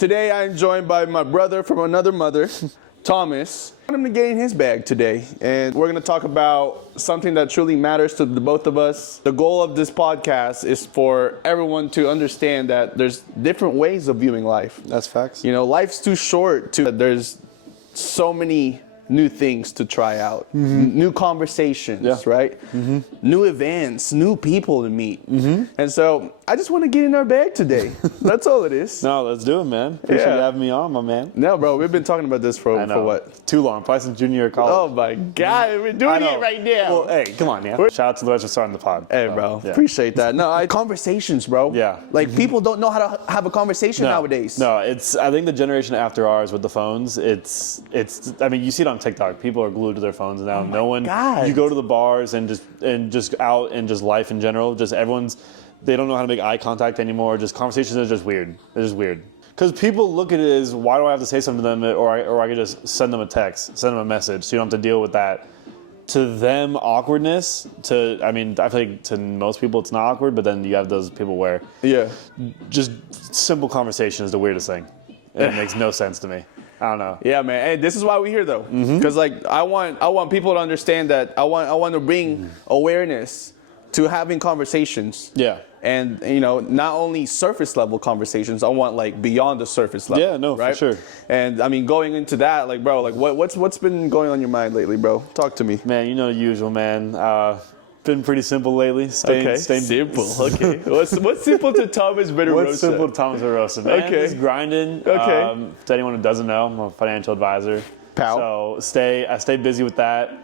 Today I'm joined by my brother from another mother, Thomas. I want him to get in his bag today, and we're gonna talk about something that truly matters to the both of us. The goal of this podcast is for everyone to understand that there's different ways of viewing life. That's facts. You know, life's too short there's so many new things to try out, new conversations, right? New events, new people to meet. And so I just want to get in our bag today. That's all it is. No, let's do it, man. Appreciate you having me on, my man. No, bro, we've been talking about this for what? Too long. Probably since junior year of college. Oh my God, we're doing it right now. Well, hey, come on, yeah. Shout out to the rest for starting the pod. Hey, bro, appreciate that. No, conversations, bro. Yeah. Like people don't know how to have a conversation nowadays. No, I think the generation after ours with the phones, I mean, you see it on TikTok. People are glued to their phones now. No one. God. You go to the bars and just out and just life in general. Just they don't know how to make eye contact anymore. Just conversations are just weird. They're just weird. Because people look at it as, why do I have to say something to them, or I could just send them a text, send them a message, so you don't have to deal with that. To them, awkwardness. I feel like to most people it's not awkward, but then you have those people where just simple conversation is the weirdest thing, and it makes no sense to me. I don't know. Yeah, man. Hey, this is why we're here, though. Because I want people to understand that I want to bring awareness to having conversations. Yeah. And not only surface level conversations, I want beyond the surface level. Yeah, no, right? for sure. And I mean, going into that, bro, what's been going on your mind lately, bro? Talk to me. Man, you know the usual, man. Been pretty simple lately. Staying simple. Okay. What's simple to Thomas Bitterosa? What's simple to Thomas Bitterosa, man? Okay. Just grinding. Okay. To anyone who doesn't know, I'm a financial advisor. Pal. So I stay busy with that.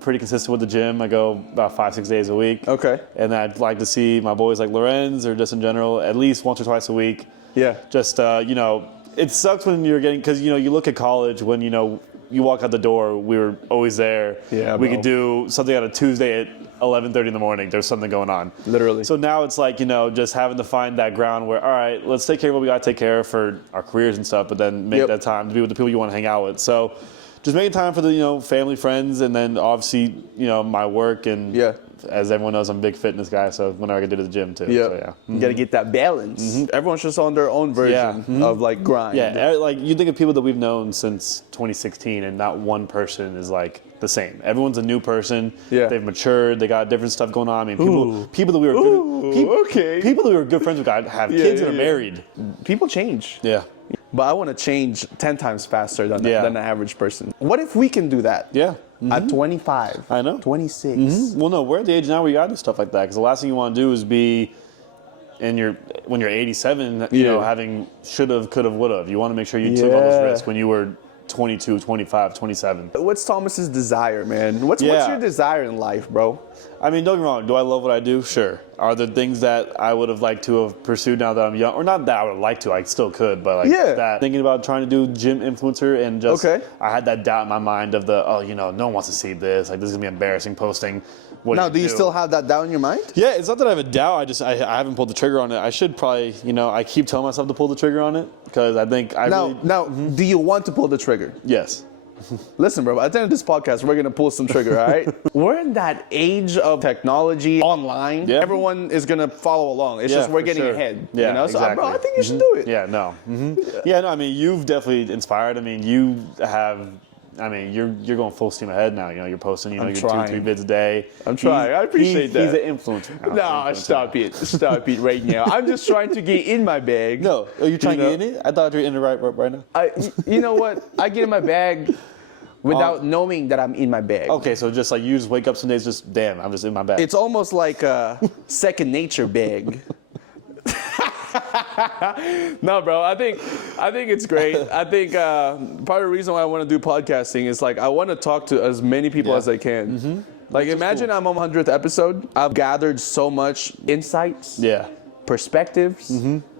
Pretty consistent with the gym. I go about 5-6 days a week. Okay. And I'd like to see my boys like Lorenz or just in general at least once or twice a week. Yeah. Just it sucks when you're getting, because you look at college when you walk out the door, we were always there. Yeah, we could do something on a Tuesday at 11:30 in the morning. There's something going on. Literally. So now it's like, just having to find that ground where, all right, let's take care of what we got to take care of for our careers and stuff, but then make that time to be with the people you want to hang out with. So just making time for the, family, friends, and then obviously, my work. And as everyone knows, I'm a big fitness guy, so whenever I can do to the gym too. Yeah. So, You got to get that balance. Everyone's just on their own version of grind. Yeah, like you think of people that we've known since 2016, and not one person is the same. Everyone's a new person. Yeah. They've matured. They got different stuff going on. I mean, people that we were people that we were good friends with have kids and are married. People change. Yeah. But I want to change 10 times faster than the average person. What if we can do that? Yeah. At 25. I know. 26. Well, no, we're at the age now where you got to do stuff like that, because the last thing you want to do is be when you're 87, having should've, could've, would've. You want to make sure you took all those risks when you were 22, 25, 27. What's Thomas's desire, man? What's your desire in life, bro? I mean, don't get me wrong. Do I love what I do? Sure. Are there things that I would have liked to have pursued now that I'm young? Or not that I would have liked to. I still could. But that. Thinking about trying to do gym influencer and just, I had that doubt in my mind of no one wants to see this. This is going to be embarrassing posting. Now, do you still have that doubt in your mind? Yeah, it's not that I have a doubt. I haven't pulled the trigger on it. I should probably, I keep telling myself to pull the trigger on it because I think Now, do you want to pull the trigger? Yes. Listen, bro, at the end of this podcast, we're going to pull some trigger, all right? We're in that age of technology online. Yeah. Everyone is going to follow along. It's just we're getting ahead. Yeah, So, bro, I think you should do it. Yeah, no. Yeah, no, I mean, you've definitely inspired. I mean, you're going full steam ahead now. You're posting, your 2-3 vids a day. I'm trying. I appreciate that. He's an influencer. No, stop it. Stop it right now. I'm just trying to get in my bag. No, are you trying to get in it? I thought you were in it right now. You know what? I get in my bag without knowing that I'm in my bag. Okay, so just you just wake up some days, I'm just in my bag. It's almost like a second nature bag. No, bro. I think it's great. I think part of the reason why I want to do podcasting is I want to talk to as many people as I can. Imagine I'm on my 100th episode. I've gathered so much insights, perspectives,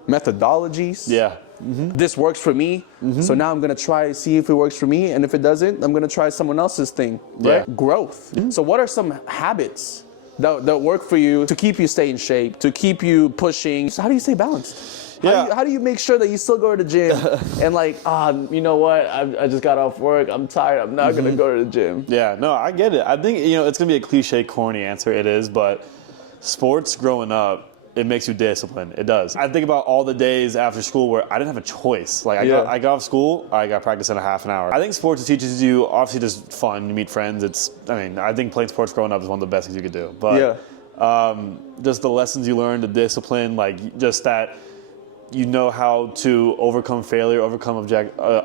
methodologies. Yeah. This works for me, so now I'm gonna try see if it works for me, and if it doesn't, I'm gonna try someone else's thing. Right? Growth. So what are some habits that work for you to keep you stay in shape, to keep you pushing? So how do you stay balanced? How do you make sure that you still go to the gym and you know what? I just got off work. I'm tired. I'm not gonna go to the gym. Yeah, no, I get it. I think it's gonna be a cliche, corny answer. It is, but sports growing up it makes you disciplined. It does. I think about all the days after school where I didn't have a choice. Like I got off school, I got practice in a half an hour. I think sports teaches you obviously just fun. You meet friends. I think playing sports growing up is one of the best things you could do. But just the lessons you learn, the discipline, like just that. You know how to overcome failure, overcome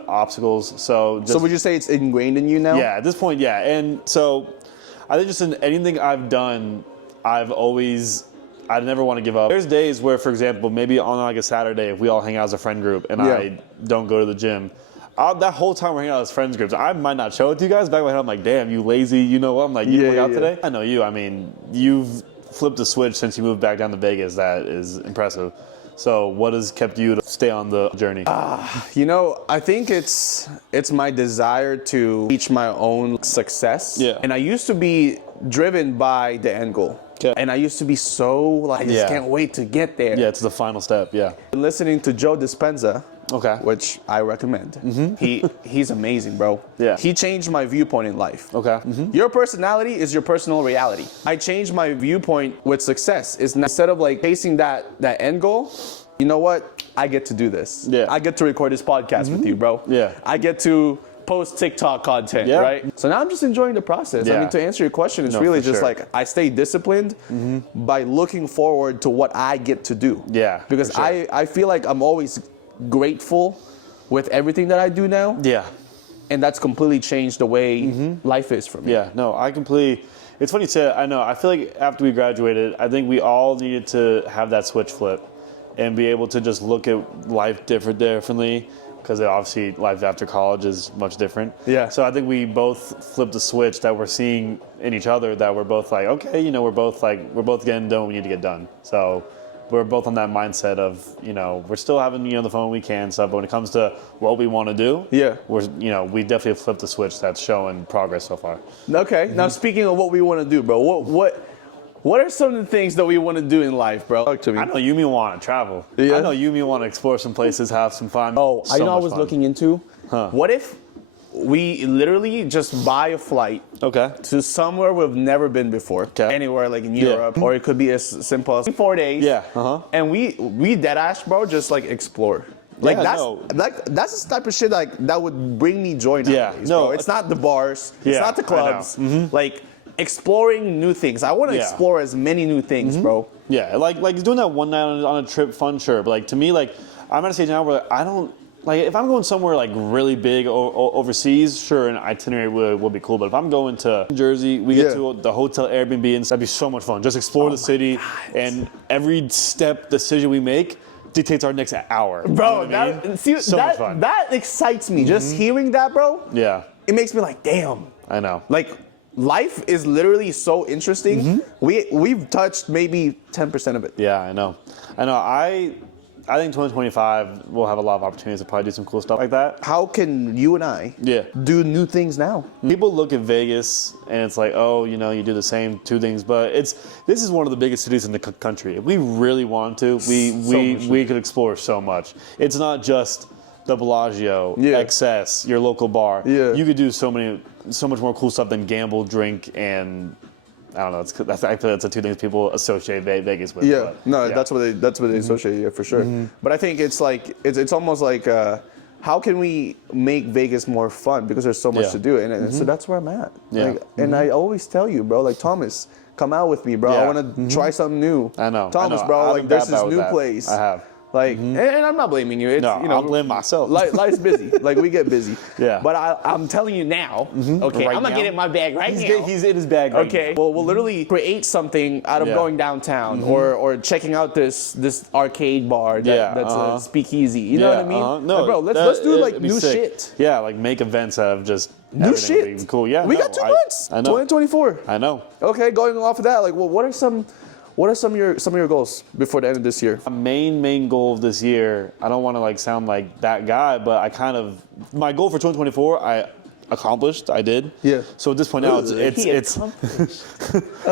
obstacles. So would you say it's ingrained in you now? Yeah, at this point, yeah. And so I think just in anything I've done, I never want to give up. There's days where, for example, maybe on like a Saturday, if we all hang out as a friend group and I don't go to the gym, that whole time we're hanging out as friends groups, I might not show it to you guys. Back in my head, I'm like, damn, you lazy, you know what? I'm like, you didn't work out today? I know you. I mean, you've flipped a switch since you moved back down to Vegas. That is impressive. So what has kept you to stay on the journey? I think it's my desire to reach my own success. Yeah. And I used to be driven by the end goal. Okay. And I used to be so like, I just can't wait to get there. Yeah, it's the final step, yeah. Listening to Joe Dispenza, which I recommend. He's amazing, bro. Yeah. He changed my viewpoint in life. Okay. Your personality is your personal reality. I changed my viewpoint with success. Is instead of like chasing that end goal, you know what? I get to do this. Yeah. I get to record this podcast with you, bro. Yeah. I get to post TikTok content, right? So now I'm just enjoying the process. I mean, to answer your question, it's really just like I stay disciplined by looking forward to what I get to do. Yeah. Because I feel like I'm always grateful with everything that I do now. Yeah. And that's completely changed the way life is for me. Yeah, no, I completely. It's funny you say that. I know. I feel like after we graduated, I think we all needed to have that switch flip and be able to just look at life differently. Because obviously life after college is much different. Yeah. So I think we both flipped a switch that we're seeing in each other, that we're both like, okay, we're both getting done what we need to get done. So we're both on that mindset of, we're still having, the phone we can stuff, but when it comes to what we want to do, we definitely have flipped the switch that's showing progress so far. Okay. Now speaking of what we want to do, bro, what are some of the things that we want to do in life, bro? Talk to me. I know you want to travel. Yeah? I know you want to explore some places, have some fun. Oh, I was looking into, what if we literally just buy a flight to somewhere we've never been before, anywhere like in Europe, or it could be as simple as 4 days, and we dead ass, bro, just like explore. Like that's the type of shit like that would bring me joy nowadays, bro. It's not the bars, it's not the clubs, like exploring new things. I want to explore as many new things, bro. Yeah, like doing that one night on a trip, fun, sure. But like to me, like I'm at a stage now where I don't like if I'm going somewhere like really big overseas, sure, an itinerary would be cool. But if I'm going to Jersey, we get to the hotel Airbnb, and that'd be so much fun. Just explore the city, and every decision we make dictates our next hour. Bro, that excites me. Just hearing that, bro. Yeah, it makes me like, damn. I know. Like, life is literally so interesting. We've touched maybe 10% of it. Yeah, I know. I think 2025 we'll have a lot of opportunities to probably do some cool stuff like that. How can you and I do new things now? People look at Vegas and it's like, oh, you do the same two things, but this is one of the biggest cities in the country. If we really want to, we could explore so much. It's not just the Bellagio, XS, your local bar. Yeah. You could do so much more cool stuff than gamble, drink, and I don't know. That's the two things people associate Vegas with. Yeah, that's what they associate for sure. But I think it's like it's almost like how can we make Vegas more fun because there's so much to do, and so that's where I'm at. Yeah. And I always tell you, bro, like Thomas, come out with me, bro. I want to try something new. I know, Thomas, bro. Like there's this new place. I have. Like, and I'm not blaming you. It's, I'm blaming myself. Life's busy. Like, we get busy. Yeah. But I'm telling you now, okay, I'm going to get in my bag right now. He's in his bag right now. Well, we'll literally create something out of going downtown or checking out this arcade bar that's a speakeasy. You know what I mean? No, like, bro, let's do like new shit. Yeah, like make events out of just new shit. Cool. Yeah. We got 2 months. I know. 2024. I know. Okay, going off of that, like, well, what are some of your goals before the end of this year? My main goal of this year, I don't want to like sound like that guy, but my goal for 2024, I accomplished. I did. Yeah. So at this point now,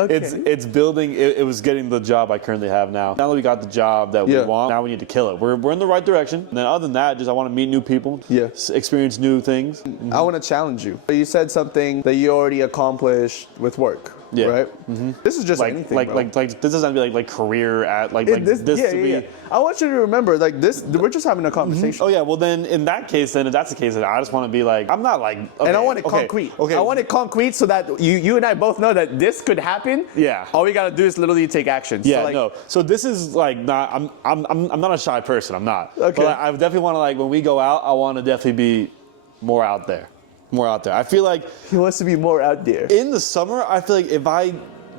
it's building. It was getting the job I currently have now. Now that we got the job that we want, now we need to kill it. We're in the right direction. And then other than that, I want to meet new people. Yeah. Experience new things. I want to challenge you. You said something that you already accomplished with work. Yeah. right? This is just Like, anything, like, bro. like, this doesn't be like career at like This, this yeah, to yeah, be. yeah. I want you to remember, like this. We're just having a conversation. Oh yeah, well then in that case, then if that's the case, then I just want to be like, I'm not like, okay, And I want it okay, concrete. Okay, I want it concrete so that you and I both know that this could happen. Yeah. All we gotta do is literally take action. Yeah, so like, no. So this is like not. I'm not a shy person. I'm not. Okay. But I definitely want to like when we go out. I want to definitely be more out there. More out there. I feel like He wants to be more out there. in the summer, I feel like if I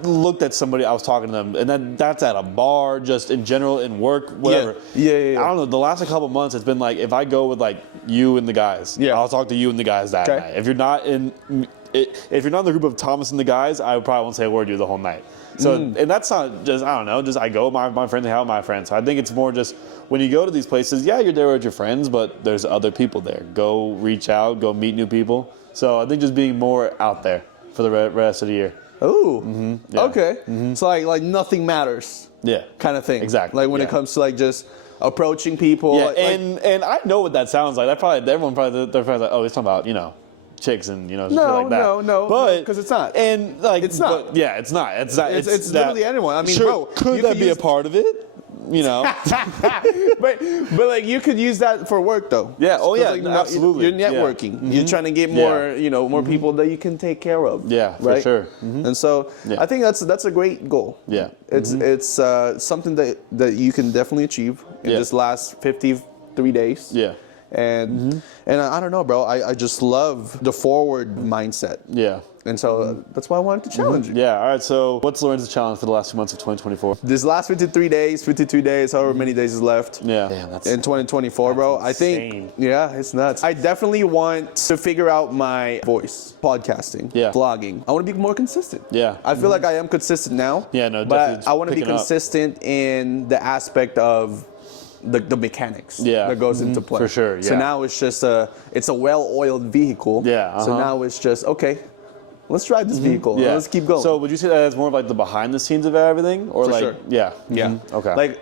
looked at somebody, I was talking to them, and then that's at a bar, just in general, in work, whatever. Yeah. I don't know. The last couple months, it's been like if I go with like you and the guys, Yeah. I'll talk to you and the guys that Okay. night. If you're not in the group of Thomas and the guys, I probably won't say a word to you the whole night. So, and that's not just, I don't know, just I go with my friends, hang out with my friends. So I think it's more just when you go to these places, yeah, you're there with your friends, but there's other people there. Go reach out, go meet new people. So I think just being more out there for the rest of the year. Ooh. Yeah. Okay. So like nothing matters. Yeah. Kind of thing. Exactly. Like when it Yeah. comes to like just approaching people. Yeah, like, and I know what that sounds like. That probably everyone probably they're probably like, oh, he's talking about chicks and shit No, like that. no, but because it's not. And like It's not. but, yeah, it's not. It's not. It's that- literally anyone. I mean, sure, bro, could you that could be use- a part of it? but like you could use that for work though. Yeah, oh, 'Cause, yeah, like, absolutely. You're networking. Yeah. You're trying to get Yeah. more, more people that you can take care of. Yeah, for right? sure. And so Yeah. I think that's a great goal. Yeah. It's something that you can definitely achieve in Yeah. this last 53 days. Yeah. And I don't know, bro. I just love the forward mindset. Yeah. And so that's why I wanted to challenge you. Yeah. All right. So what's Lorenzo's challenge for the last 2 months of 2024? This last 53 days, 52 days, however many days is left. Yeah. Damn, that's In 2024, bro. I insane. think, yeah, it's nuts. I definitely want to figure out my voice, podcasting, Yeah. vlogging. I want to be more consistent. Yeah. I feel like I am consistent now. Yeah, no, but definitely I want to be picking up. consistent in the aspect of the mechanics Yeah. that goes into play. For sure, So yeah. now it's just a well-oiled vehicle. Yeah, So uh-huh. now it's just, okay, let's drive this vehicle. Yeah. Let's keep going. So would you say that it's more of like the behind the scenes of everything, or For like sure. yeah, Yeah. Mhm. Okay. Like,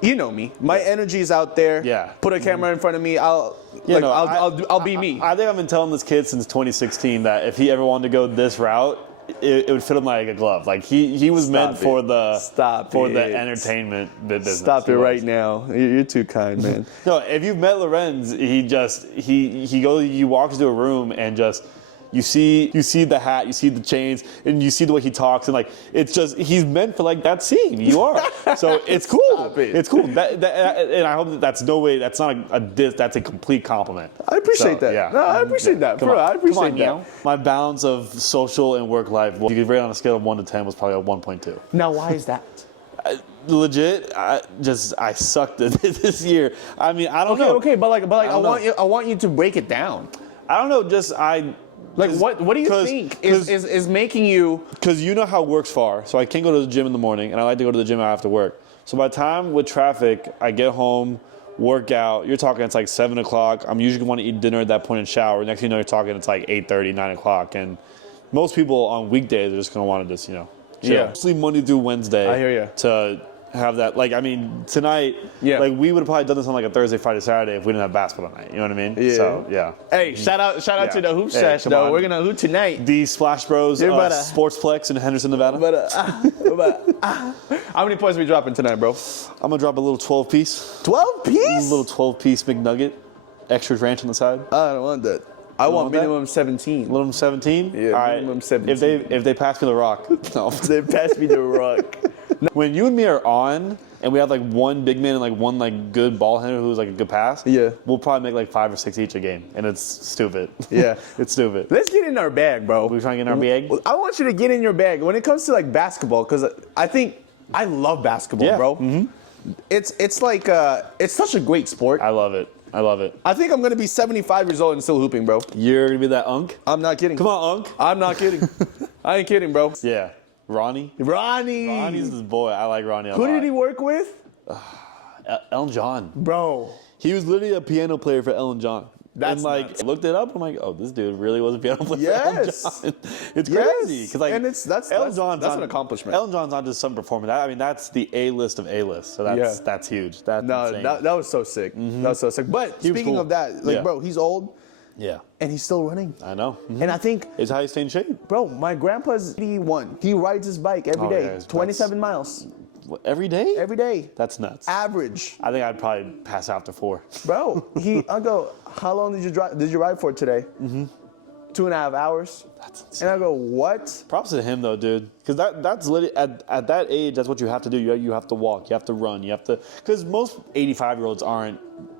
you know me. My energy is out there. Yeah. Put a camera in front of me. I'll no, I'll be me. I think I've been telling this kid since 2016 that if he ever wanted to go this route, it would fit him like a glove. Like he was meant for the entertainment business. Stop He it was. right now. You're too kind, man. No, if you've met Lorenz, he walks into a room and just you see the hat, you see the chains, and you see the way he talks, and like it's just he's meant for like that scene. You are, so it's cool. Stop it. It's cool. And I hope that's no way. That's not a diss. That's a complete compliment. I appreciate that. Yeah. No, I appreciate that, Come bro. on. I appreciate Come on, that. Neil. My balance of social and work life, you could rate on a scale of 1 to 10, was probably a 1.2. Now, why is that? Legit, I sucked at it this year. I mean, I don't know. Okay, but like I don't know. want you to break it down. I don't know. Like what do you think is making you? Because you know how work's far, so I can't go to the gym in the morning, and I like to go to the gym after work. So by the time with traffic, I get home, work out. You're talking it's like 7 o'clock. I'm usually want to eat dinner at that point and shower. Next thing you know, you're talking it's like 8:30, 9 o'clock, and most people on weekdays are just gonna want to just chill. Yeah. Mostly Monday through Wednesday. I hear ya. To have that, like, I mean, tonight, Yeah. like we would have probably done this on like a Thursday, Friday, Saturday if we didn't have basketball tonight. You know what I mean? Yeah. So yeah. Hey, shout out Yeah. to the Hoop Hey, Sesh come though. on. We're gonna hoop tonight. The Splash Bros You're about to- Sportsplex in Henderson, Nevada. How many points are we dropping tonight, bro? I'm gonna drop a little 12-piece. 12 piece. Little 12-piece McNugget, extra ranch on the side. I don't want that. I want want that? minimum 17. Little 17. Yeah, All right. minimum 17. If they pass me the rock, no. They passed me the rock. When you and me are on, and we have like one big man and like one like good ball handler who's like a good pass, Yeah. we'll probably make like 5 or 6 each a game, and it's stupid. Yeah. It's stupid. Let's get in our bag, bro. We trying to get in our bag. I want you to get in your bag when it comes to like basketball, because I love basketball, Yeah. bro. It's like it's such a great sport. I love it. I love it. I think I'm gonna be 75 years old and still hooping, bro. You're gonna be that unk. I'm not kidding. Come on, unk. I'm not kidding. I ain't kidding, bro. Yeah. Ronnie. Ronnie. Ronnie's his boy. I like Ronnie a Who lot. did he work with? Elton John. Bro. He was literally a piano player for Elton John. That's and like nuts. looked it up. I'm like, oh, this dude really was a piano player Yes. for Elton John. It's Yes. crazy because like, And that's John's an accomplishment. Elton John's not just some performer. I mean, that's the A-list of A-list. So that's huge. That's No, insane. that was so sick. That was so sick. But He was speaking cool. of that, like, Yeah. bro, he's old. Yeah. and he's still running. I know. And I think, It's how you stay in shape. bro, my grandpa's 81. He rides his bike every Oh, day, yeah, his bike's- 27 miles Every day? every day. That's nuts. Average. I think I'd probably pass out after 4. Bro, I go, how long did you ride for today? 2.5 hours. That's And I go, what? Props to him though, dude. Because that's literally at that age, that's what you have to do. You have to walk, you have to run, you have to. Because most 85-year-olds aren't,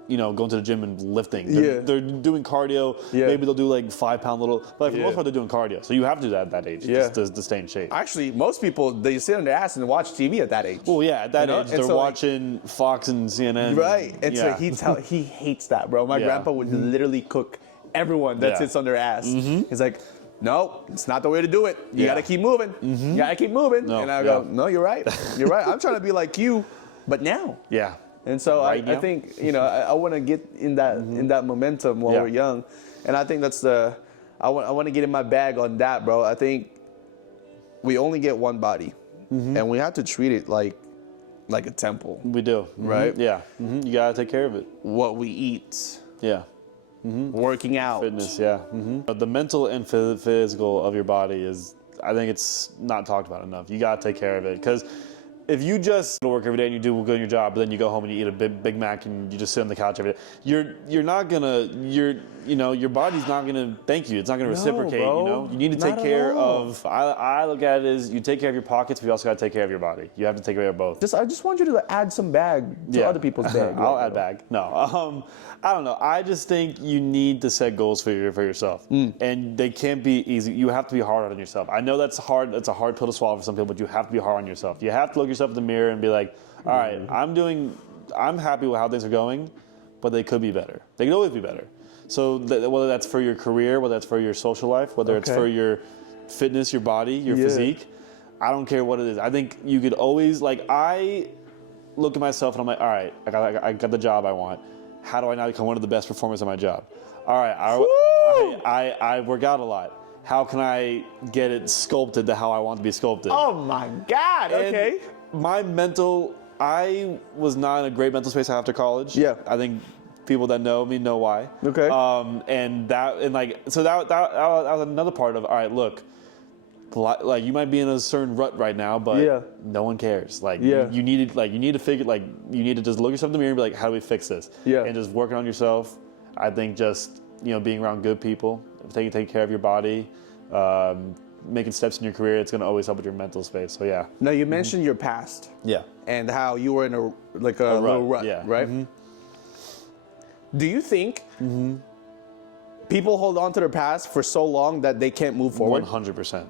going to the gym and lifting. They're doing cardio. Yeah. Maybe they'll do like 5-pound little. But for the most part, they're doing cardio. So you have to do that at that age. Yeah. Just to stay in shape. Actually, most people, they sit on their ass and watch TV at that age. Well, yeah, at that You know? age, And they're so, like- watching Fox and CNN. Right. And yeah. so he hates that, bro. My Yeah. grandpa would literally cook everyone that Yeah. sits on their ass. He's like, no, it's not the way to do it. You Yeah. gotta keep moving. You gotta keep moving. No, And I go, yeah. no, you're right. You're right. I'm trying to be like you, but now. Yeah. And so Right I now. think, I want to get in that momentum while Yeah. we're young. And I think that's I want to get in my bag on that, bro. I think we only get one body and we have to treat it like a temple. We do. Right? Yeah. You gotta take care of it. What we eat, Yeah. working out. Fitness, yeah. But the mental and physical of your body I think it's not talked about enough. You gotta take care of it because if you just go to work every day and you do good in your job, but then you go home and you eat a Big Mac and you just sit on the couch every day, you're not gonna your body's not gonna thank you. It's not gonna reciprocate. bro. You need to Not take at care all. of. I look at it as you take care of your pockets, but you also gotta take care of your body. You have to take care of both. I just want you to add some bag to other people's bag. I'll add bag. No, I don't know. I just think you need to set goals for yourself, and they can't be easy. You have to be hard on yourself. I know that's hard. It's a hard pill to swallow for some people, but you have to be hard on yourself. You have to look yourself in the mirror and be like, all right, I'm happy with how things are going, but they could be better. They could always be better. So whether that's for your career, whether that's for your social life, whether it's Okay. for your fitness, your body, your Yeah. physique, I don't care what it is. I think you could always I look at myself and I'm like, all right, I got the job I want. How do I now become one of the best performers at my job? All right, I work out a lot. How can I get it sculpted to how I want to be sculpted? Oh my God. And Okay. I was not in a great mental space after college. Yeah. I think people that know me know why. Okay. So that was another part of, all right, look, like you might be in a certain rut right now, but Yeah. no one cares. Like Yeah. you need to figure, you need to just look yourself in the mirror and be like, how do we fix this? Yeah. And just working on yourself. I think just, being around good people, taking care of your body, making steps in your career, it's going to always help with your mental space. So yeah. Now you mentioned your past Yeah. and how you were in a little rut, yeah. right? Do you think people hold on to their past for so long that they can't move forward? 100%.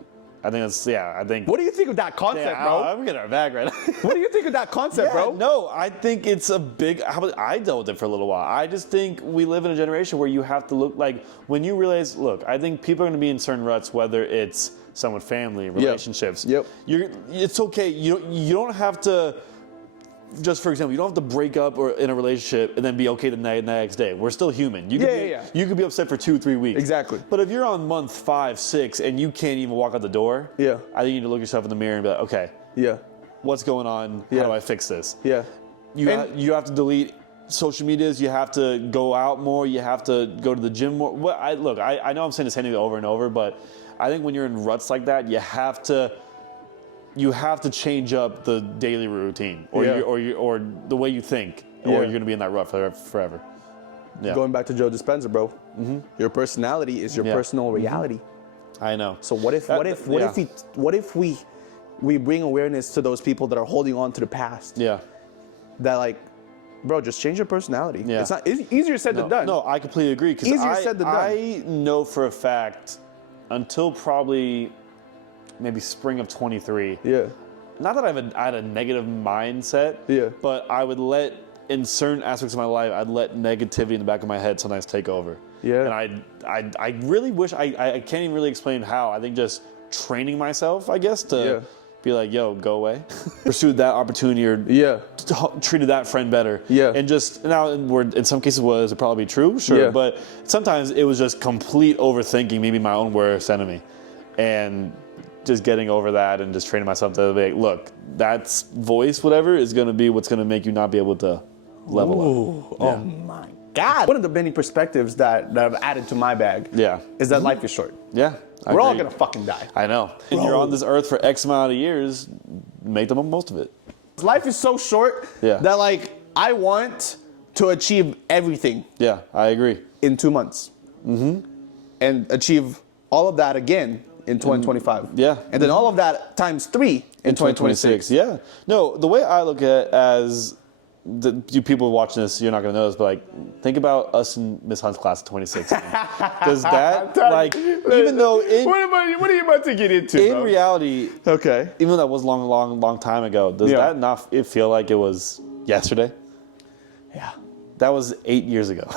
I think that's, What do you think of that concept, bro? I'm getting our bag right now. What do you think of that concept, bro? No, I think it's a big. I dealt with it for a little while. I just think we live in a generation where you have to look when you realize. Look, I think people are going to be in certain ruts, whether it's someone, family, relationships. Yep. It's okay. You don't have to. Just for example, you don't have to break up or in a relationship and then be okay the next day. We're still human. You could be upset for 2-3 weeks. Exactly. But if you're on month 5, 6 and you can't even walk out the door, Yeah. I think you need to look yourself in the mirror and be like, okay, Yeah. what's going on? Yeah. How do I fix this? Yeah. You have to delete social medias. You have to go out more. You have to go to the gym more. I know I'm saying the same thing over and over, but I think when you're in ruts like that, you have to change up the daily routine or Yeah. or the way you think, or Yeah. you're going to be in that rut forever. Yeah. Going back to Joe Dispenza, bro. Your personality is your Yeah. personal reality. I know. So what if we bring awareness to those people that are holding on to the past? Yeah. That bro, just change your personality. Yeah. It's not easier said than done. No, I completely agree. Because Easier said than done. I know for a fact, until probably maybe spring of 23. Yeah. Not that I had a negative mindset. Yeah. But I would in certain aspects of my life, I'd let negativity in the back of my head sometimes take over. Yeah. And I really wish I can't even really explain how. I think just training myself, I guess, to be like, yo, go away. Pursued that opportunity or treated that friend better. Yeah. And just now, in some cases, was it probably true? Sure. Yeah. But sometimes it was just complete overthinking, maybe my own worst enemy. And just getting over that and just training myself to be like, look, that's voice, whatever, is going to be what's going to make you not be able to level up. Oh my God. One of the many perspectives that I've added to my bag Yeah. is that life is short. Yeah. I We're all agree. gonna fucking die. I know. And you're on this earth for X amount of years, make the most of it. Life is so short Yeah. that like I want to achieve everything Yeah, I agree. in 2 months. And achieve all of that again in 2025. Yeah. And then all of that times 3 in 2026. Yeah. No, the way I look at it as you people watching this, you're not gonna know this, but like, think about us in Miss Hunt's class of 26. Does that like, even though what are you about to get into? in reality, Okay. even though that was long time ago, does Yeah. that not it feel like it was yesterday? Yeah. That was 8 years ago.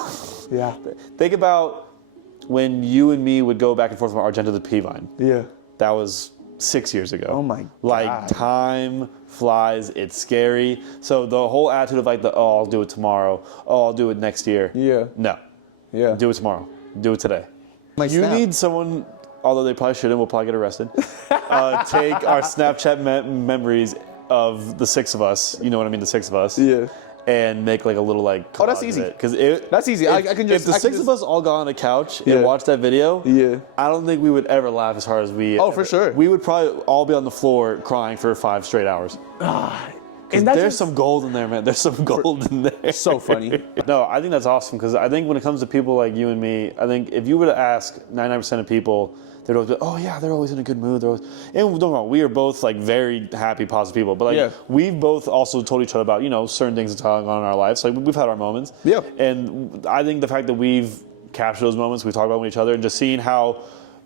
Yeah. Think about when you and me would go back and forth from Argenta to Peavine. Yeah. That was 6 years ago. Oh my Like God. time flies, it's scary. So the whole attitude of like I'll do it tomorrow, I'll do it next year. Yeah. No. Yeah. Do it tomorrow. Do it today. My You snap. need someone, although they probably shouldn't, we'll probably get arrested. Take our Snapchat memories of the 6 of us, you know what I mean, the 6 of us. Yeah. And make like a little like. Oh, that's easy. Because That's easy. I can just- If the I can 6 just- of us all got on a couch Yeah. and watched that video, Yeah. I don't think we would ever laugh as hard as we. Oh, for sure. We would probably all be on the floor crying for 5 straight hours. And that's There's some gold in there, man. There's some gold in there. So funny. No, I think that's awesome because I think when it comes to people like you and me, I think if you were to ask 99% of people, they'd always be, oh yeah, they're always in a good mood. They're always, and don't get me wrong, we are both like very happy, positive people. But like Yeah. we've both also told each other about certain things that's going on in our lives. Like we've had our moments. Yeah. And I think the fact that we've captured those moments, we talk about them with each other, and just seeing how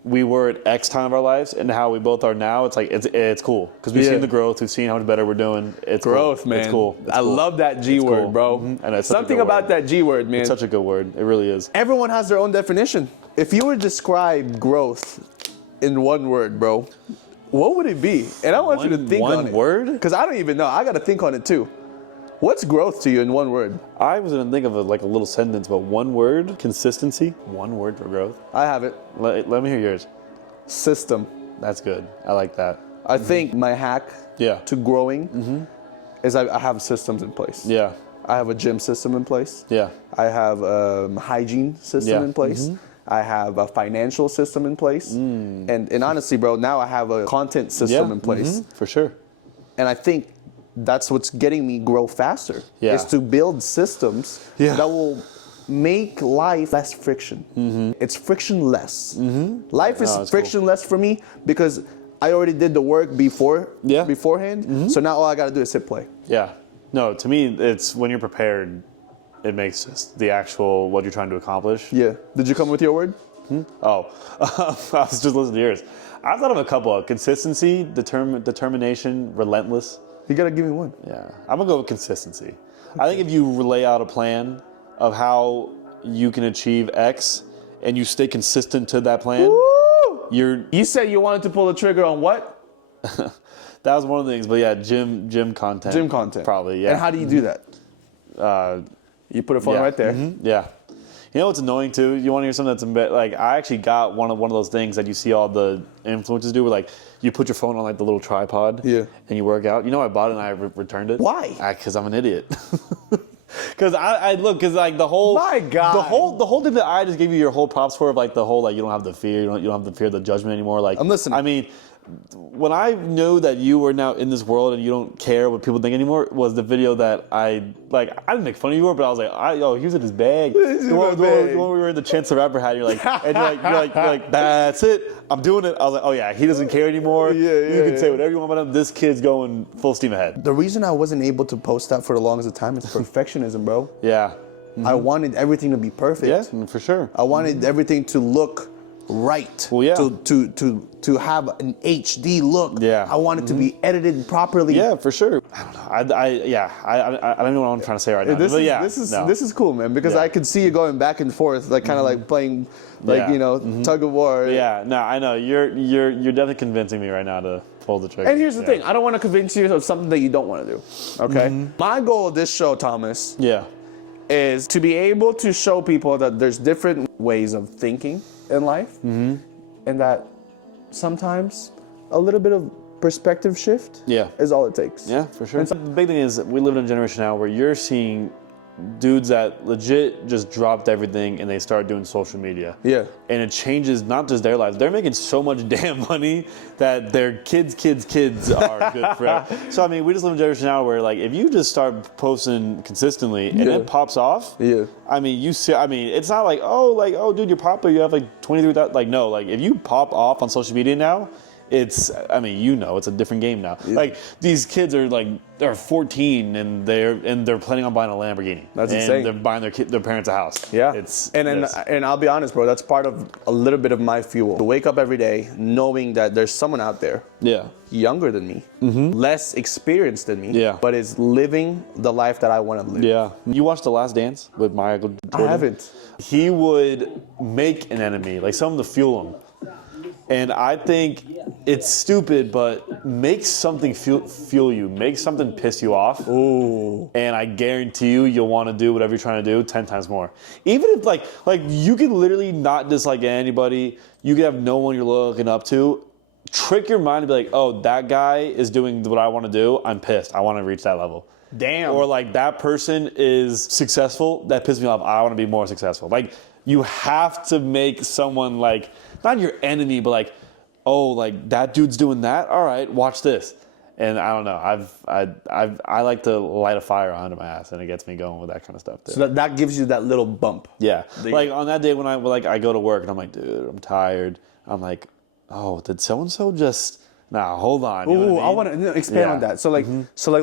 we were at X time of our lives and how we both are now, it's like it's cool because we've Yeah. seen the growth, we've seen how much better we're doing. It's Growth, cool. man. It's cool. It's I cool. love that G It's word, cool. bro. And it's such a Something good about word. that G word, man. It's such a good word. It really is. Everyone has their own definition. If you were to describe growth in one word, bro, what would it be? And I want you to think One on it. word? Because I don't even know. I got to think on it too. What's growth to you in one word? I was gonna think of like a little sentence, but one word, consistency. One word for growth. I have it. Let me hear yours. System. That's good. I like that. I think my hack Yeah. to growing is I have systems in place. Yeah. I have a gym system in place. Yeah. I have a hygiene system Yeah. in place. I have a financial system in place. And honestly, bro, now I have a content system in place. For sure. And I think that's what's getting me grow faster. Yeah. Is to build systems Yeah. that will make life less friction. It's frictionless. Life is No, it's frictionless for me because I already did the work beforehand. So now all I got to do is hit play. Yeah. No, to me, it's when you're prepared, it makes just the actual what you're trying to accomplish. Yeah. Did you come with your word? Oh, I was just listening to yours. I thought of a couple: consistency, determination, relentless. You got to give me one. Yeah, I'm gonna go with consistency. I think if you lay out a plan of how you can achieve X and you stay consistent to that plan, Woo! you're. You said you wanted to pull the trigger on what? That was one of the things, but yeah, gym content. Gym content. Probably, yeah. And how do you do that? You put a phone yeah. right there. Yeah. You know what's annoying too? You want to hear something that's like I actually got one of those things that you see all the influencers do, where like you put your phone on like the little tripod, Yeah. and you work out. You know, I bought it and I returned it. Why? Because I'm an idiot. Because I look, because like the whole My God. the whole thing that I just gave you your whole props for, of like the whole like you don't have the fear, you don't have the fear of the judgment anymore. Like I'm listening. I mean, when I know that you are now in this world and you don't care what people think anymore, was the video that I didn't make fun of you, but I was like, he was in his bag. He's in The my one bag. we were in the Chance the Rapper hat. You're like, and you're like, that's it. I'm doing it. I was like, oh yeah, he doesn't care anymore. You can say whatever you want about him. This kid's going full steam ahead. The reason I wasn't able to post that for the longest time is perfectionism, bro. Yeah. I wanted everything to be perfect. Yeah, for sure. I wanted everything to look right. Well, yeah. To have an HD look. Yeah. I want it to be edited properly. Yeah, for sure. I don't know. I don't know what I'm trying to say right now. This but is yeah, this is cool, man, because Yeah. I could see you going back and forth, like kind of like playing, like Yeah. tug of war. Yeah, no, I know. You're definitely convincing me right now to pull the trigger. And here's the Yeah. thing: I don't want to convince you of something that you don't want to do. Okay. My goal of this show, Thomas, Yeah. is to be able to show people that there's different ways of thinking in life, and that sometimes a little bit of perspective shift Yeah. is all it takes. Yeah, for sure. And the big thing is that we live in a generation now where you're seeing dudes that legit just dropped everything and they start doing social media. Yeah. And it changes not just their lives. They're making so much damn money that their kids are good for it. So I mean, we just live in a generation now where like if you just start posting consistently and Yeah. it pops off, Yeah. I mean, it's not like, oh, dude, you're popular. You have like 23,000. Like, no, like if you pop off on social media now, it's a different game now. Yeah. Like these kids are like they're 14 and they're planning on buying a Lamborghini. That's and insane. They're buying their parents a house. Yeah. It's and I'll be honest, bro. That's part of a little bit of my fuel. To wake up every day knowing that there's someone out there yeah. younger than me, less experienced than me, Yeah. but is living the life that I want to live. Yeah. You watched The Last Dance with Michael Jordan? I haven't. He would make an enemy, like someone to fuel him. And I think it's stupid, but make something fuel you. Make something piss you off. Ooh. And I guarantee you'll want to do whatever you're trying to do 10 times more. Even if like you can literally not dislike anybody. You can have no one you're looking up to. Trick your mind to be like, oh, that guy is doing what I want to do. I'm pissed. I want to reach that level. Damn. Or like that person is successful. That pisses me off. I want to be more successful. Like you have to make someone like, not your enemy, but like, oh, like that dude's doing that. All right, watch this. And I don't know. I like to light a fire under my ass, and it gets me going with that kind of stuff too. So that gives you that little bump. Yeah. Like on that day when I go to work and I'm like, dude, I'm tired. I'm like, oh, did so and so just? Nah, hold on. You know Ooh, what I mean? want to expand Yeah. on that. So like,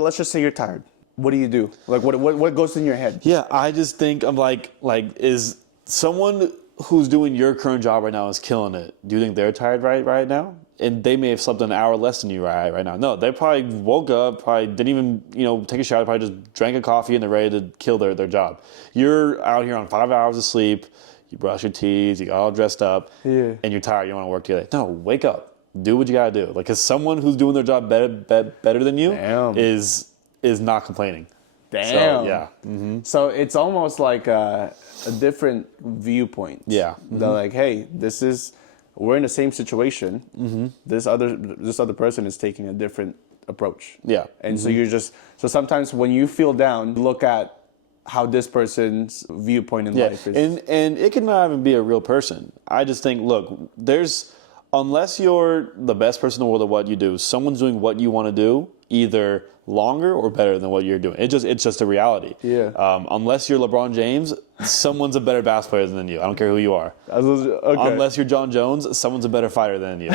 let's just say you're tired. What do you do? Like, what goes in your head? Yeah, I just think I'm like is someone who's doing your current job right now is killing it. Do you think they're tired right now? And they may have slept an hour less than you right now. No, they probably woke up, probably didn't even take a shower, probably just drank a coffee and they're ready to kill their job. You're out here on 5 hours of sleep. You brush your teeth, you got all dressed up, Yeah. and you're tired. You want to work together. No, wake up, do what you gotta do. Like, cause someone who's doing their job better than you Damn. is not complaining. Damn. So, yeah. So it's almost like a different viewpoint. Yeah. They're like, hey, we're in the same situation. This other person is taking a different approach. Yeah. And so sometimes when you feel down, look at how this person's viewpoint in life is. And it can not even be a real person. I just think, look, unless you're the best person in the world at what you do, someone's doing what you want to do either longer or better than what you're doing. It's just a reality. Yeah. Unless you're LeBron James, someone's a better basketball player than you. I don't care who you are. Okay. Unless you're John Jones, someone's a better fighter than you.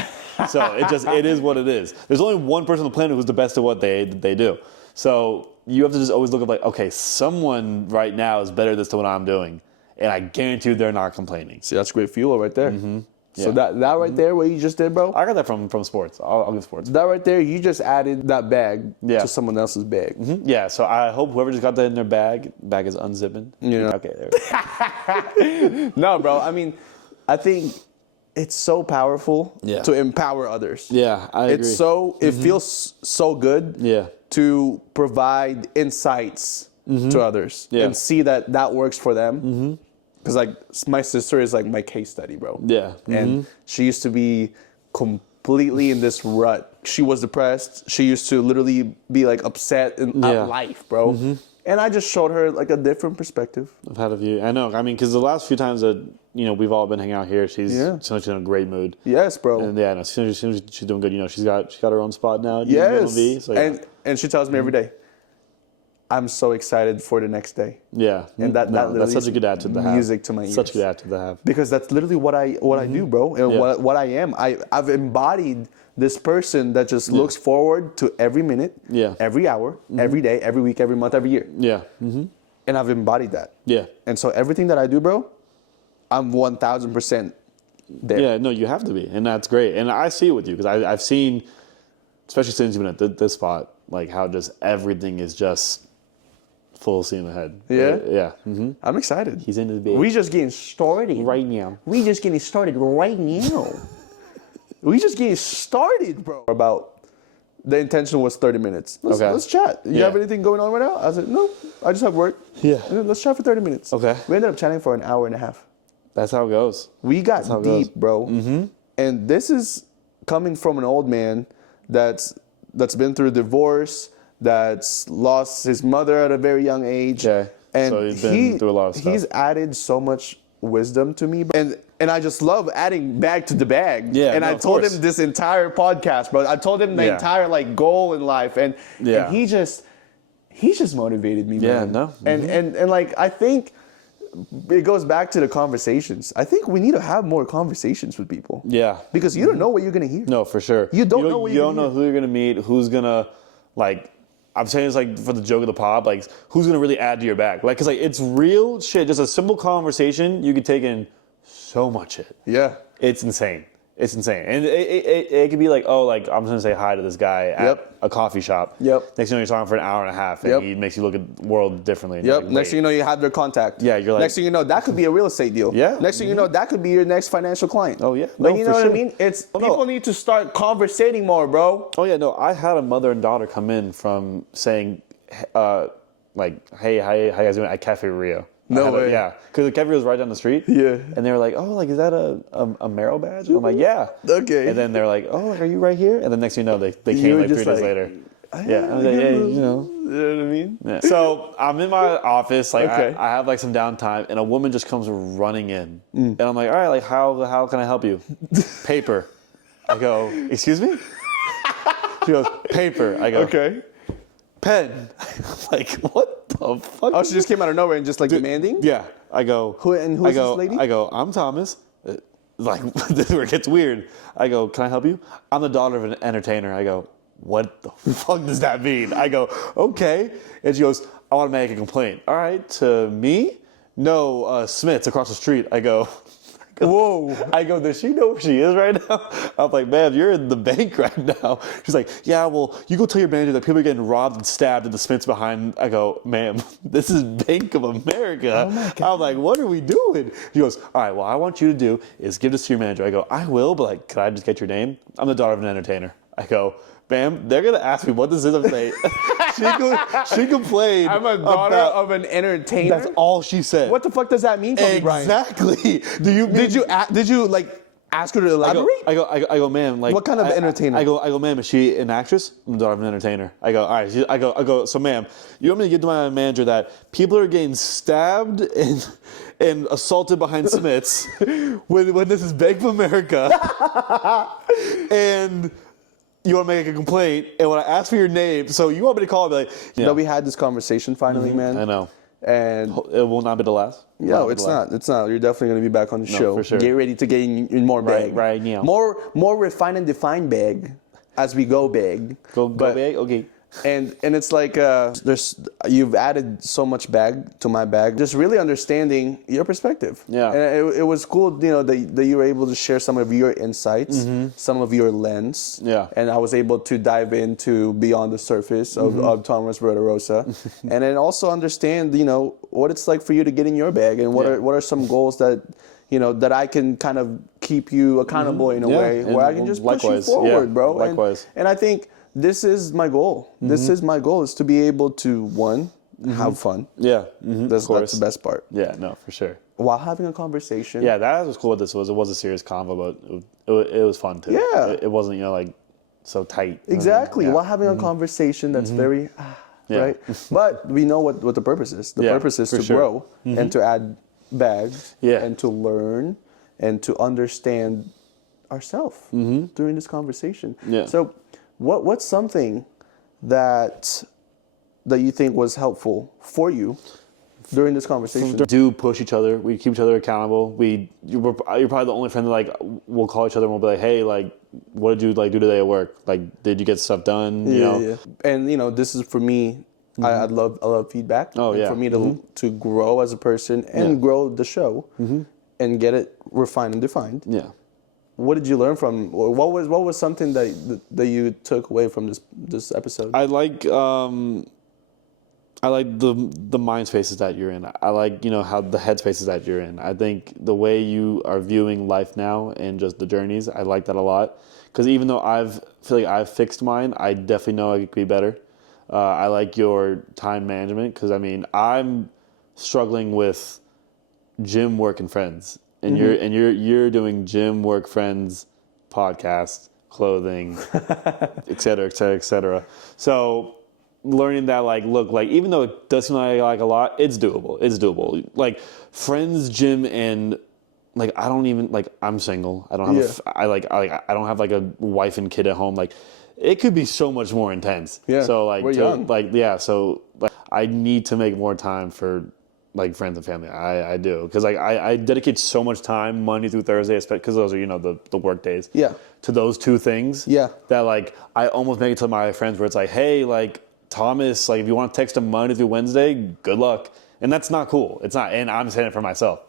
So it is what it is. There's only one person on the planet who's the best at what they do. So you have to just always look at like, okay, someone right now is better at this than what I'm doing. And I guarantee you they're not complaining. See, that's great fuel right there. So Yeah. that right there, what you just did, bro, I got that from sports. I'll get sports. that right there, you just added that bag Yeah. to someone else's bag. Yeah, so I hope whoever just got that in their bag is unzipping. Yeah. Okay, there. No, bro. I mean, I think it's so powerful Yeah. to empower others. Yeah, I agree. It feels so good Yeah. to provide insights to others Yeah. and see that works for them. Because like my sister is like my case study, bro. Yeah. And she used to be completely in this rut. She was depressed. She used to literally be like upset at Yeah. life, bro. And I just showed her like a different perspective. I've had a few. I know. I mean, because the last few times that we've all been hanging out here, she's in a great mood. Yes, bro. And yeah, no, she's doing good. She's got her own spot now at UNLV. So yeah. And she tells me every day, I'm so excited for the next day. Yeah. And that literally that's such a good attitude to have. music to my ears. Such a good attitude to have. Because that's literally what I do, bro, and Yeah. what I am. I've embodied this person that just looks forward to every minute, Yeah. every hour, every day, every week, every month, every year. Yeah. And I've embodied that. Yeah. And so everything that I do, bro, I'm 1,000% there. Yeah, no, you have to be, and that's great. And I see it with you because I've seen, especially since you've been at this spot, like how just everything is just full steam ahead. Yeah? Yeah. I'm excited. He's into the big We just getting started. right now. We just getting started right now. We just getting started, bro. The intention was 30 minutes. Let's chat. You Yeah. have anything going on right now? I said, no, I just have work. Yeah. And then let's chat for 30 minutes. Okay. We ended up chatting for an hour and a half. That's how it goes. We got how it deep, goes. bro. And this is coming from an old man that's been through a divorce, that's lost his mother at a very young age. Okay. And So he's been through a lot of stuff. He's added so much wisdom to me, and I just love adding bag to the bag. Yeah, and no, I of told course. him this entire podcast, bro. I told him the Yeah. entire like goal in life, and he just motivated me, Yeah, man. no. And like I think it goes back to the conversations. I think we need to have more conversations with people. Yeah. Because you don't know what you're gonna hear. No, for sure. You don't know what you you're don't gonna know who you're gonna meet, who's gonna like. I'm saying this like for the joke of the pod, like who's gonna really add to your bag? Like, cause like it's real shit. Just a simple conversation, you could take in so much shit. Yeah. It's insane. It's insane. And it could be like, oh, like I'm just gonna say hi to this guy at Yep. a coffee shop. Yep. Next thing you know, you're talking for an hour and a half, and Yep. he makes you look at the world differently. And Yep. you're like, Next wait. thing you know, you have their contact. Yeah, you're like- Next thing you know, that could be a real estate deal. Yeah. Next thing you know, that could be your next financial client. Oh, yeah. Like, No, you for know what sure. I mean? It's Oh, no. people need to start conversating more, bro. Oh yeah, no. I had a mother and daughter come in from saying, like, hey, how you guys doing at Cafe Rio? No way. Yeah, because the Cafe Rio was right down the street. Yeah. And they were like, oh, like, is that a Merrill badge? And I'm like, yeah. Okay. And then they're like, oh, like, are you right here? And then next thing you know, they You came were like 3 just days like, later. Yeah. I was like, hey, you know. You know what I mean? Yeah. So I'm in my office, like Okay. I have like some downtime, and a woman just comes running in, and I'm like, all right, like how can I help you? Paper. I go, excuse me? She goes, paper. I go, Okay. pen. Like, what the fuck? Oh, she just came out of nowhere and just like demanding? Yeah. I go, Who's I go, this lady? I go, I'm Thomas. Like, this is where it gets weird. I go, can I help you? I'm the daughter of an entertainer. I go, what the fuck does that mean? I go, okay. And she goes, I want to make a complaint. All right, to me? No, Smith's across the street. I go, Whoa. I go, does she know where she is right now? I'm like, man, you're in the bank right now. She's like, yeah, well, you go tell your manager that people are getting robbed and stabbed and the Smiths behind. I go, ma'am, this is Bank of America. Oh my God. I'm like, what are we doing? She goes, all right, what I want you to do is give this to your manager. I go, I will, but like, could I just get your name? I'm the daughter of an entertainer. I go, ma'am, they're gonna ask me what this is. I'm saying, she complained. I'm a daughter about- of an entertainer. That's all she said. What the fuck does that mean, Kobe Bryant? Exactly. Did you like ask her to elaborate? I go, ma'am. Like, What kind of entertainer? I go, ma'am. Is she an actress? I'm the daughter of an entertainer. I go, all right. I go. So, ma'am, you want me to give to my manager that people are getting stabbed and assaulted behind Smiths when this is Bank of America, and you want to make a complaint, and when I ask for your name, so you want me to call and be like, yeah, No, we had this conversation finally, man. I know. And It will not be the last. no, it's not. It's not. You're definitely gonna be back on the show. for sure. Get ready to get in more bag. right, yeah. More refined and defined bag as we go big. Go But- big. Okay. And it's like you've added so much bag to my bag. Just really understanding your perspective. Yeah. And it was cool, you know, that you were able to share some of your insights, some of your lens. Yeah. And I was able to dive into beyond the surface of Thomas Rosa, and then also understand, you know, what it's like for you to get in your bag, and what Yeah. are some goals that, you know, that I can kind of keep you accountable in a Yeah, way and where I can just push you likewise, forward, yeah, bro. likewise. And I think this is my goal. This is my goal, is to be able to, one, have fun. Yeah. That's the best part. Yeah. No, for sure. While having a conversation. Yeah, that was cool. What this was, it was a serious convo, but it was fun too. Yeah. It wasn't, you know, like so tight. Exactly. Yeah. While having a conversation that's very, Yeah. right? But we know what the purpose is. The Yeah, purpose is for to sure. grow and to add bags Yeah. and to learn and to understand ourselves during this conversation. Yeah. So what's something that you think was helpful for you during this conversation? Do push each other. We keep each other accountable. You're probably the only friend that like we'll call each other and we'll be like, hey, like, what did you like do today at work? Like, did you get stuff done? You know? Yeah. And you know, this is for me. I love feedback. Oh, and yeah. For me to grow as a person and grow the show and get it refined and defined. Yeah. What did you learn from? Or what was something that you took away from this episode? I like the mind spaces that you're in. I like, you know, how the head spaces that you're in. I think the way you are viewing life now and just the journeys, I like that a lot. Because even though feel like I've fixed mine, I definitely know I could be better. I like your time management because I mean I'm struggling with gym, work, and friends, and you're doing gym, work, friends, podcast, clothing, et cetera, et cetera, et cetera. So learning that like, look, like even though it does seem like a lot, it's doable. It's doable. Like friends, gym, and like I don't even like I'm single. I don't have I don't have like a wife and kid at home. Like it could be so much more intense. Yeah. So like we're young. so like I need to make more time for like friends and family. I do because like I dedicate so much time Monday through Thursday, because those are the work days. Yeah. To those two things. Yeah. That like I almost make it to my friends where it's like, hey, like Thomas, like if you want to text him Monday through Wednesday, good luck. And that's not cool. It's not, and I'm saying it for myself.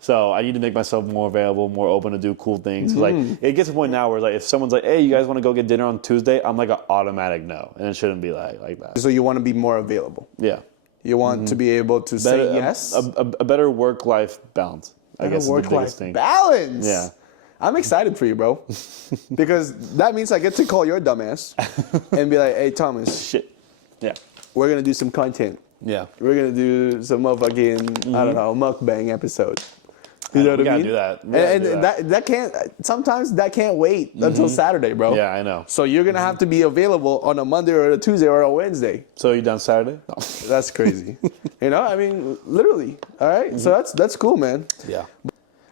So I need to make myself more available, more open to do cool things. Like it gets to a point now where like if someone's like, hey, you guys want to go get dinner on Tuesday? I'm like an automatic no, and it shouldn't be like that. So you want to be more available. Yeah. You want to be able to say yes. A better work-life balance. I guess is the biggest thing. Balance. Yeah. I'm excited for you, bro, because that means I get to call your dumbass and be like, hey, Thomas, Shit. Yeah. we're gonna do some content. Yeah. We're gonna do some motherfucking, I don't know, mukbang episode. You know what I We gotta mean? do that. We gotta And do that can't, sometimes that can't wait until Saturday, bro. Yeah, I know. So you're gonna have to be available on a Monday or a Tuesday or a Wednesday. So you done Saturday? No. That's crazy. You know, I mean, literally. All right? So that's cool, man. Yeah.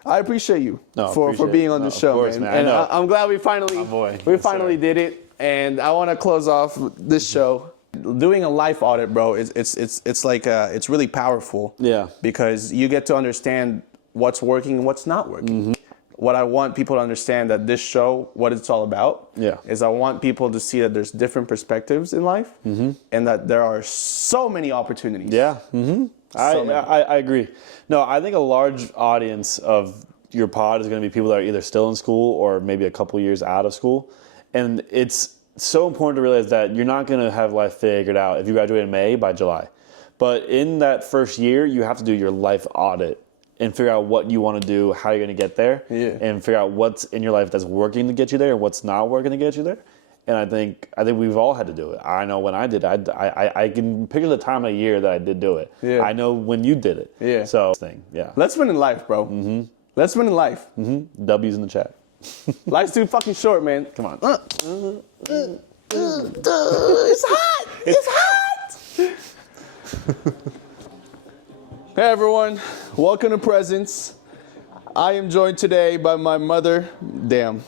I appreciate you for appreciate being it. on the No, show, of course, man. man. I And know. I'm glad we finally boy. we Yes, finally sir. did it. And I want to close off this show. Doing a life audit, bro, it's like it's really powerful. Yeah. Because you get to understand what's working and what's not working. What I want people to understand that this show, what it's all about, is I want people to see that there's different perspectives in life, and that there are so many opportunities. Yeah. many. I agree. No, I think a large audience of your pod is going to be people that are either still in school or maybe a couple years out of school. And it's so important to realize that you're not going to have life figured out if you graduate in May by July. But in that first year, you have to do your life audit and figure out what you want to do, how you're going to get there, and figure out what's in your life that's working to get you there and what's not working to get you there. And I think we've all had to do it. I know when I did it, I can picture the time of year that I did do it. Yeah. I know when you did it. Yeah. So, Let's win in life, bro. Let's win in life. W's in the chat. Life's too fucking short, man. Come on. It's hot. It's hot. Hey, everyone. Welcome to Presence. I am joined today by my mother. Damn.